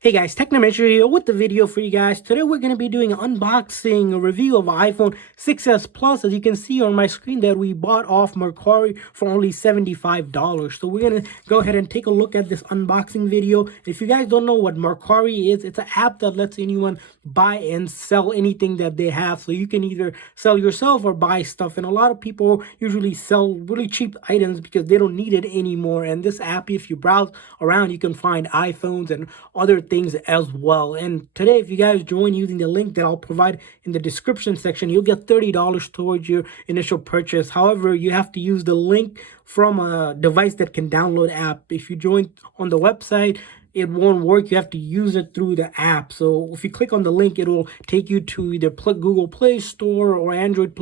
Hey guys, Technomeasure here with the video for you guys. Today we're going to be doing an unboxing, a review of iPhone 6s Plus. As you can see on my screen that we bought off Mercari for only $75. So we're going to go ahead and take a look at this unboxing video. If you guys don't know what Mercari is, it's an app that lets anyone buy and sell anything that they have. So you can either sell yourself or buy stuff. And a lot of people usually sell really cheap items because they don't need it anymore. And this app, if you browse around, you can find iPhones and other things as well. And today, if you guys join using the link that I'll provide in the description section, you'll get $30 towards your initial purchase. However, you have to use the link from a device that can download app. If you join on the website, it won't work. You have to use it through the app. So if you click on the link, it will take you to either Google Play Store or Android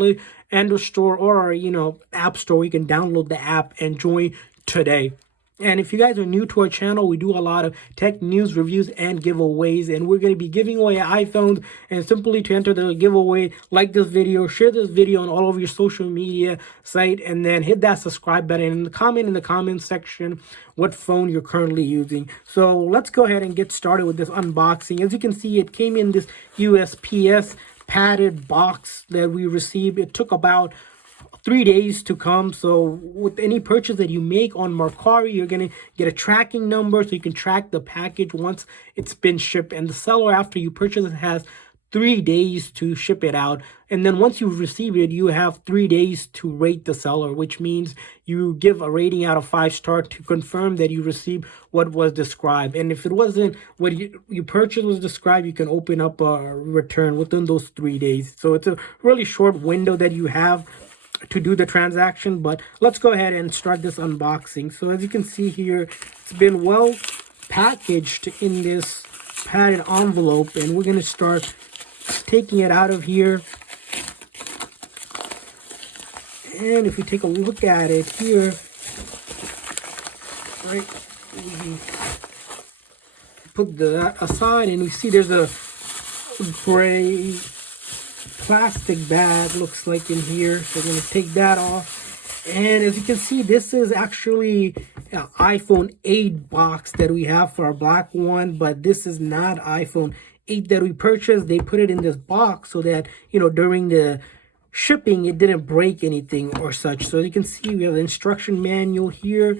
Store, or App Store. You can download the app and join today. And if you guys are new to our channel, we do a lot of tech news, reviews, and giveaways. And we're going to be giving away iPhones. And simply to enter the giveaway, like this video, share this video on all of your social media site, and then hit that subscribe button and comment in the comment section what phone you're currently using. So let's go ahead and get started with this unboxing. As you can see, it came in this USPS padded box that we received. It took about 3 days to come. So with any purchase that you make on Mercari, you're going to get a tracking number so you can track the package once it's been shipped. And the seller, after you purchase it, has 3 days to ship it out. And then once you've received it, you have 3 days to rate the seller, which means you give a rating out of 5 stars to confirm that you received what was described. And if it wasn't what you purchased was described, you can open up a return within those 3 days. So it's a really short window that you have to do the transaction. But let's go ahead and start this unboxing. So as you can see here, it's been well packaged in this padded envelope, and we're going to start taking it out of here. And if we take a look at it here, right, we put that aside and we see there's a gray plastic bag, looks like, in here. So we're going to take that off. And as you can see, this is actually an iPhone 8 box that we have for our black one, but this is not iPhone 8 that we purchased. They put it in this box so that, during the shipping, it didn't break anything or such. So you can see we have the instruction manual here,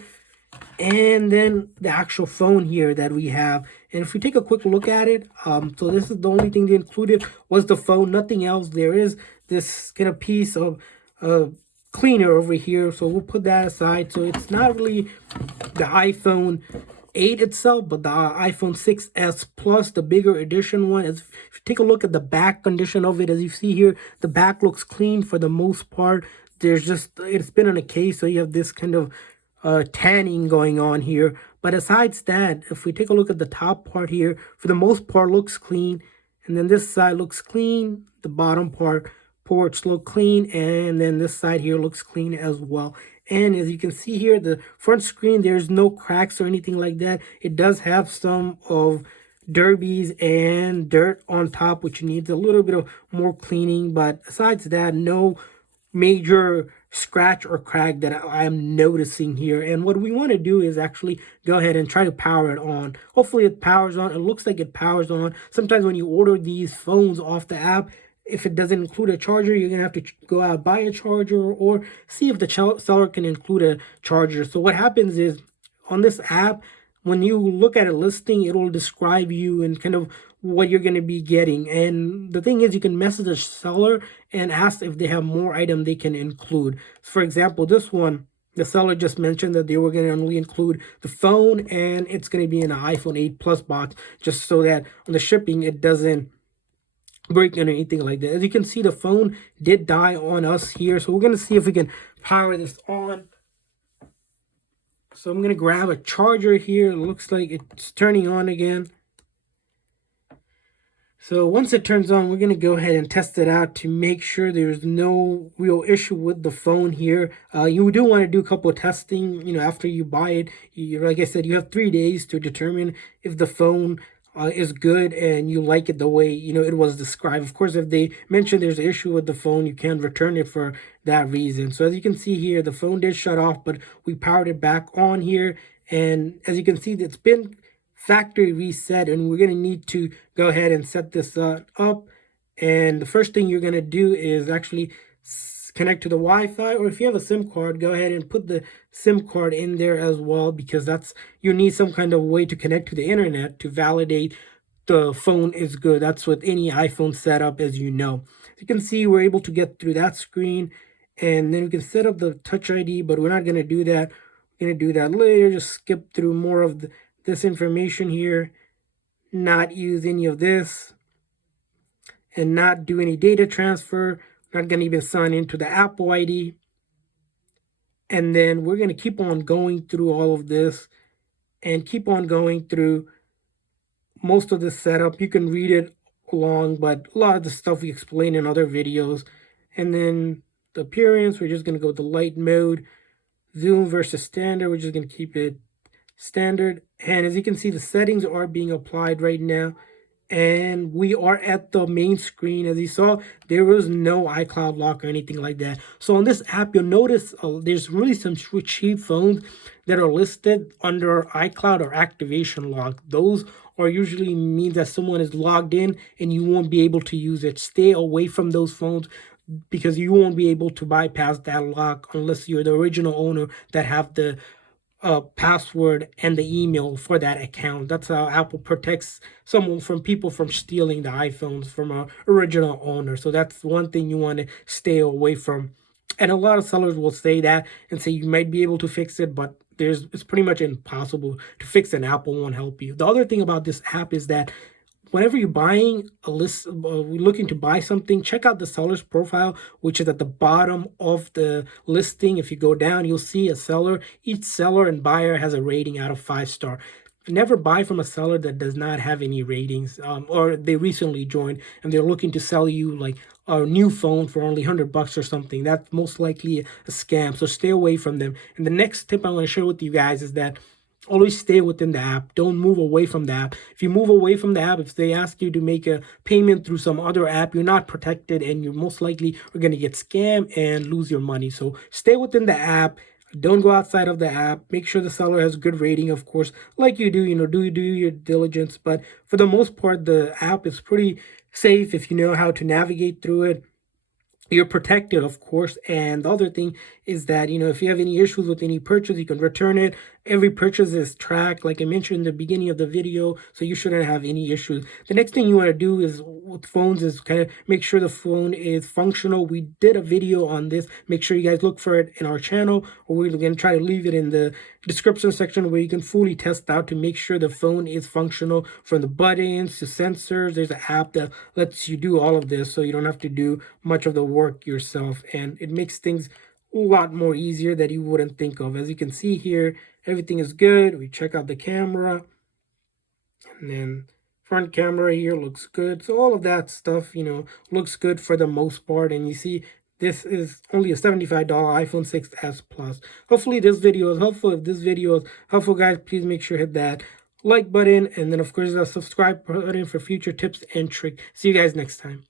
and then the actual phone here that we have. And if we take a quick look at it, so this is the only thing they included was the phone, nothing else. There is this kind of piece of cleaner over here, so we'll put that aside. So it's not really the iPhone 8 itself, but the iPhone 6s Plus, the bigger edition one. If you take a look at the back condition of it, as you see here, the back looks clean for the most part. It's been in a case, so you have this kind of tanning going on here. But besides that, if we take a look at the top part here, for the most part looks clean, and then this side looks clean, the bottom ports look clean, and then this side here looks clean as well. And as you can see here, the front screen, there's no cracks or anything like that. It does have some of derbies and dirt on top, which needs a little bit of more cleaning, but besides that, no major scratch or crack that I'm noticing here. And what we want to do is actually go ahead and try to power it on. Hopefully it powers on. It looks like it powers on. Sometimes when you order these phones off the app, if it doesn't include a charger, you're going to have to go out, buy a charger, or see if the seller can include a charger. So what happens is, on this app, when you look at a listing, it will describe you and kind of what you're going to be getting. And the thing is, you can message the seller and ask if they have more item they can include. For example, this one, the seller just mentioned that they were going to only include the phone, and it's going to be in an iPhone 8 Plus box, just so that on the shipping, it doesn't break or anything like that. As you can see, the phone did die on us here. So we're going to see if we can power this on. So I'm going to grab a charger here. It looks like it's turning on again. So once it turns on, we're going to go ahead and test it out to make sure there's no real issue with the phone here. You do want to do a couple of testing, after you buy it. Like I said, you have 3 days to determine if the phone is good and you like it the way it was described. Of course, if they mention there's an issue with the phone, you can return it for that reason. So as you can see here, the phone did shut off, but we powered it back on here. And as you can see, it's been factory reset, and we're going to need to go ahead and set this up. And the first thing you're going to do is actually connect to the Wi-Fi, or if you have a SIM card, go ahead and put the SIM card in there as well, because you need some kind of way to connect to the internet to validate the phone is good. That's with any iPhone setup, as you know. You can see we're able to get through that screen, and then we can set up the Touch ID, but we're not going to do that. We're going to do that later. Just skip through more of this information here, not use any of this, and not do any data transfer. We're not going to even sign into the Apple ID. And then we're going to keep on going through all of this and keep on going through most of the setup. You can read it along, but a lot of the stuff we explain in other videos. And then the appearance, we're just going to go with the light mode. Zoom versus standard, we're just going to keep it standard. And as you can see, the settings are being applied right now. And we are at the main screen. As you saw, there was no iCloud lock or anything like that. So on this app, you'll notice there's really some cheap phones that are listed under iCloud or activation lock. Those are usually means that someone is logged in and you won't be able to use it. Stay away from those phones, because you won't be able to bypass that lock unless you're the original owner that have the password and the email for that account. That's how Apple protects someone from people from stealing the iPhones from an original owner. So that's one thing you want to stay away from. And a lot of sellers will say that and say you might be able to fix it, but it's pretty much impossible to fix, and Apple won't help you. The other thing about this app is that whenever you're buying a list, looking to buy something, check out the seller's profile, which is at the bottom of the listing. If you go down, you'll see a seller. Each seller and buyer has a rating out of 5-star. Never buy from a seller that does not have any ratings, or they recently joined and they're looking to sell you like a new phone for only $100 or something. That's most likely a scam. So stay away from them. And the next tip I want to share with you guys is that always stay within the app. Don't move away from the app. If you move away from the app, if they ask you to make a payment through some other app, you're not protected, and you most likely are going to get scammed and lose your money. So stay within the app. Don't go outside of the app. Make sure the seller has good rating, of course, like you do, do your diligence. But for the most part, the app is pretty safe if you know how to navigate through it. You're protected, of course. And the other thing is that, if you have any issues with any purchase, you can return it. Every purchase is tracked, like I mentioned in the beginning of the video, so you shouldn't have any issues. The next thing you want to do is with phones is kind of make sure the phone is functional. We did a video on this. Make sure you guys look for it in our channel, or we're going to try to leave it in the description section where you can fully test out to make sure the phone is functional, from the buttons to sensors. There's an app that lets you do all of this, so you don't have to do much of the work yourself, and it makes things a lot more easier that you wouldn't think of. As you can see here, everything is good. We check out the camera, and then front camera here looks good. So all of that stuff, looks good for the most part. And you see, this is only a $75 iPhone 6s Plus. Hopefully this video is helpful. If this video is helpful, guys, please make sure to hit that like button, and then of course the subscribe button for future tips and tricks. See you guys next time.